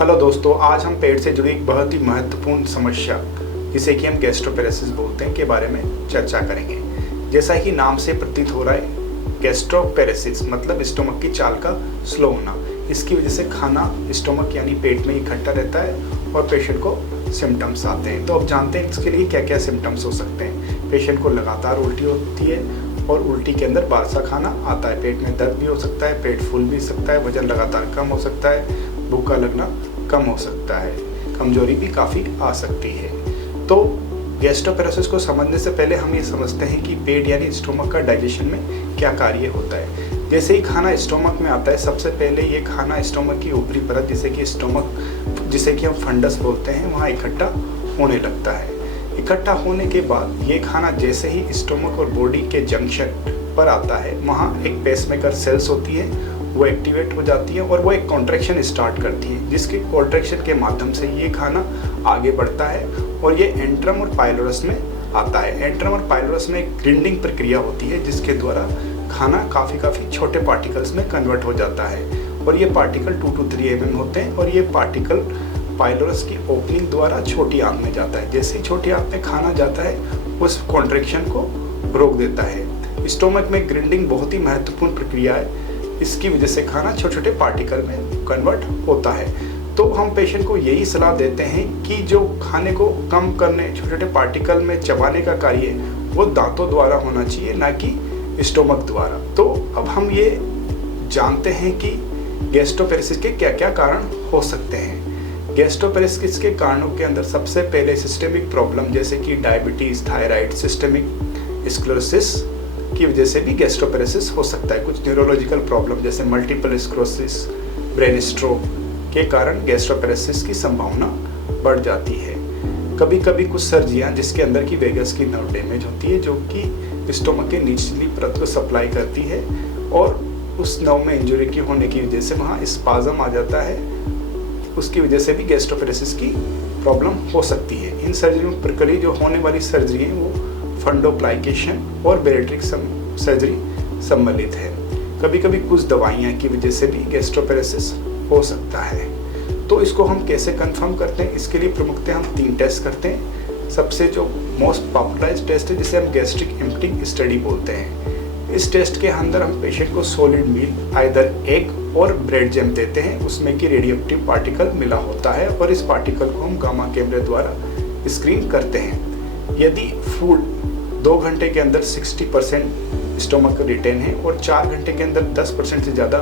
Hello दोस्तों, आज हम पेट से जुड़ी एक बहुत ही महत्वपूर्ण समस्या जिसे कि हम गैस्ट्रोपेरेसिस बोलते हैं के बारे में चर्चा करेंगे। जैसा कि नाम से प्रतीत हो रहा है, गैस्ट्रोपेरेसिस मतलब स्टोमक की चाल का स्लो होना। इसकी वजह से खाना स्टोमक यानी पेट में इकट्ठा रहता है और पेशेंट को सिम्टम्स आते हैं। तो अब जानते हैं इसके लिए क्या क्या सिम्टम्स हो सकते हैं। पेशेंट को लगातार उल्टी होती है और उल्टी के अंदर बार सा खाना आता है। पेट में दर्द भी हो सकता है, पेट फूल भी सकता है, वजन लगातार कम हो सकता है, भूखा लगना कम हो सकता है, कमजोरी भी काफ़ी आ सकती है। तो गैस्ट्रोपेरेसिस को समझने से पहले हम ये समझते हैं कि पेट यानी स्टोमक का डाइजेशन में क्या कार्य होता है। जैसे ही खाना स्टोमक में आता है, सबसे पहले ये खाना स्टोमक की ऊपरी परत जिसे कि हम फंडस बोलते हैं, वहाँ इकट्ठा होने लगता है। इकट्ठा होने के बाद ये खाना जैसे ही स्टोमक और बॉडी के जंक्शन पर आता है, वहाँ एक पेसमेकर सेल्स होती है, वो एक्टिवेट हो जाती है और वो एक कॉन्ट्रैक्शन स्टार्ट करती है, जिसके कॉन्ट्रैक्शन के माध्यम से ये खाना आगे बढ़ता है और ये एंट्रम और पाइलोरस में आता है। एंट्रम और पाइलोरस में एक ग्रिंडिंग प्रक्रिया होती है, जिसके द्वारा खाना काफ़ी छोटे पार्टिकल्स में कन्वर्ट हो जाता है और ये पार्टिकल 2 to 3 mm होते हैं और ये पार्टिकल पाइलोरस की ओपनिंग द्वारा छोटी आंत में जाता है। जैसे ही छोटी आंत में खाना जाता है, उस कॉन्ट्रैक्शन को रोक देता है। स्टोमक में ग्रिंडिंग बहुत ही महत्वपूर्ण प्रक्रिया है। इसकी वजह से खाना छोटे छोटे पार्टिकल में कन्वर्ट होता है। तो हम पेशेंट को यही सलाह देते हैं कि जो खाने को कम करने, छोटे छोटे पार्टिकल में चबाने का कार्य है, वो दांतों द्वारा होना चाहिए, ना कि स्टोमक द्वारा। तो अब हम ये जानते हैं कि गैस्ट्रोपेरेसिस के क्या क्या कारण हो सकते हैं। गैस्ट्रोपेरेसिस के कारणों के अंदर सबसे पहले सिस्टेमिक प्रॉब्लम जैसे कि डायबिटीज़, थायराइड, सिस्टेमिक स्क्लेरोसिस की वजह से भी गैस्ट्रोपेरेसिस हो सकता है। कुछ न्यूरोलॉजिकल प्रॉब्लम जैसे मल्टीपल स्क्लेरोसिस, ब्रेन स्ट्रोक के कारण गैस्ट्रोपेरेसिस की संभावना बढ़ जाती है। कभी कभी कुछ सर्जरियाँ जिसके अंदर की वेगस की नर्व डैमेज होती है, जो कि स्टोमक के निचली परत को सप्लाई करती है और उस नर्व में इंजरी की होने की वजह से वहाँ स्पाज्म आ जाता है। उसकी वजह से भी गैस्ट्रोपेरेसिस की प्रॉब्लम हो सकती है। इन सर्जरियों में प्रक्रिया जो होने वाली सर्जरी है वो फंडोप्लाइकेशन और बेरेट्रिक सर्जरी सम्मिलित है। कभी कभी कुछ दवाइयाँ की वजह से भी गैस्ट्रोपेरेसिस हो सकता है। तो इसको हम कैसे कंफर्म करते हैं, इसके लिए प्रमुखतः हम 3 टेस्ट करते हैं। सबसे जो मोस्ट पॉपुलराइज्ड टेस्ट है, जिसे हम गैस्ट्रिक एम्प्टिंग स्टडी बोलते हैं। इस टेस्ट के अंदर हम पेशेंट को सॉलिड मील, आइदर एग और ब्रेड जैम देते हैं। उसमें कि रेडियोएक्टिव पार्टिकल मिला होता है और इस पार्टिकल को हम गामा कैमरे द्वारा स्क्रीन करते हैं। यदि फूड 2 घंटे के अंदर 60% स्टोमक रिटेन है और 4 घंटे के अंदर 10% से ज़्यादा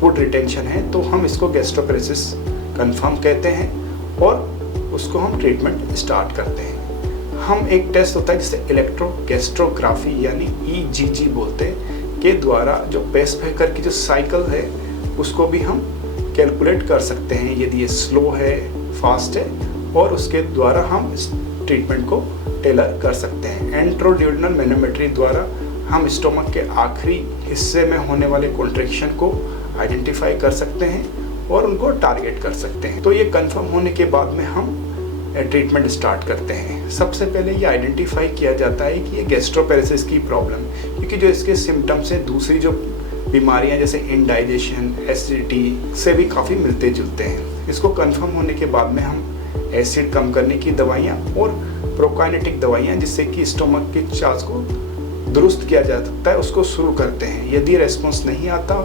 फूड रिटेंशन है, तो हम इसको गैस्ट्रोपेरेसिस कंफर्म कहते हैं और उसको हम ट्रीटमेंट स्टार्ट करते हैं। हम एक टेस्ट होता है जिसे इलेक्ट्रोगैस्ट्रोग्राफी यानी EGG बोलते हैं, के द्वारा जो पेसमेकर की जो साइकिल है उसको भी हम कैलकुलेट कर सकते हैं, यदि ये स्लो है, फास्ट है, और उसके द्वारा हम इस ट्रीटमेंट को टेलर कर सकते हैं। एंट्रोड्यूडनल मैनोमेट्री द्वारा हम स्टोमक के आखिरी हिस्से में होने वाले कॉन्ट्रैक्शन को आइडेंटिफाई कर सकते हैं और उनको टारगेट कर सकते हैं। तो ये कंफर्म होने के बाद में हम ट्रीटमेंट स्टार्ट करते हैं। सबसे पहले ये आइडेंटिफाई किया जाता है कि ये गैस्ट्रोपेरेसिस की प्रॉब्लम, क्योंकि जो इसके सिम्टम्स हैं दूसरी जो बीमारियां जैसे इंडाइजेशन, एसिडिटी से भी काफ़ी मिलते जुलते हैं। इसको कंफर्म होने के बाद में हम एसिड कम करने की दवाइयाँ और प्रोकाइनेटिक दवाइयाँ, जिससे कि स्टोमक की चार्ज को दुरुस्त किया जा सकता है, उसको शुरू करते हैं। यदि रेस्पॉन्स नहीं आता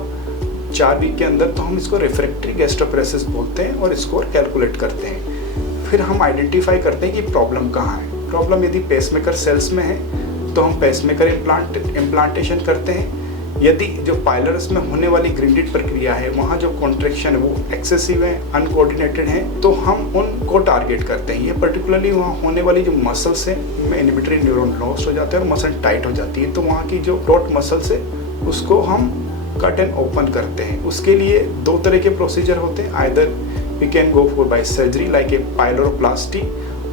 4 वीक के अंदर, तो हम इसको रिफ्रैक्टरी गैस्ट्रोपेरेसिस बोलते हैं और स्कोर कैलकुलेट करते हैं। फिर हम आइडेंटिफाई करते हैं कि प्रॉब्लम कहाँ है। प्रॉब्लम यदि पेसमेकर सेल्स में है तो हम पेसमेकर इम्प्लांटेशन करते हैं। यदि जो पाइलोरस में होने वाली ग्रिंडेड प्रक्रिया है, वहाँ जो कॉन्ट्रैक्शन है वो एक्सेसिव है, अनकोऑर्डिनेटेड है, तो हम उनको टारगेट करते हैं। ये पर्टिकुलरली वहाँ होने वाली जो मसल्स है में इनहिबिटरी न्यूरॉन लॉस्ट हो जाते हैं और मसल टाइट हो जाती है, तो वहाँ की जो डॉट मसल्स है उसको हम कट एंड ओपन करते हैं। उसके लिए 2 तरह के प्रोसीजर होते हैं, either we can go for by surgery like a pyloroplasty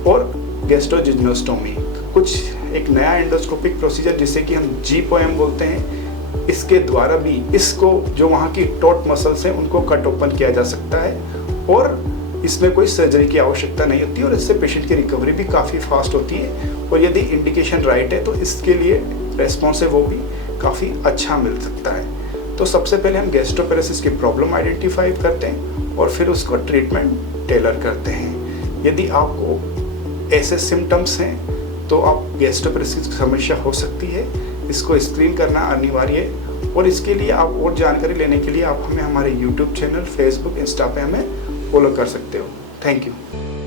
और गैस्ट्रोजिज्नोस्टोमी। कुछ एक नया एंडोस्कोपिक प्रोसीजर जिसे कि हम GPOM बोलते हैं, इसके द्वारा भी इसको जो वहाँ की टॉट मसल्स हैं उनको कट ओपन किया जा सकता है और इसमें कोई सर्जरी की आवश्यकता नहीं होती और इससे पेशेंट की रिकवरी भी काफ़ी फास्ट होती है। और यदि इंडिकेशन राइट है तो इसके लिए रेस्पॉन्स है वो भी काफ़ी अच्छा मिल सकता है। तो सबसे पहले हम गैस्ट्रोपेरेसिस की प्रॉब्लम आइडेंटिफाई करते हैं और फिर उसको ट्रीटमेंट टेलर करते हैं। यदि आपको ऐसे सिम्टम्स हैं तो आप गैस्ट्रोपेरेसिस की समस्या हो सकती है, इसको स्क्रीन करना अनिवार्य है। और इसके लिए आप और जानकारी लेने के लिए आप हमें हमारे YouTube चैनल, Facebook, इंस्टा पे हमें फॉलो कर सकते हो। Thank you.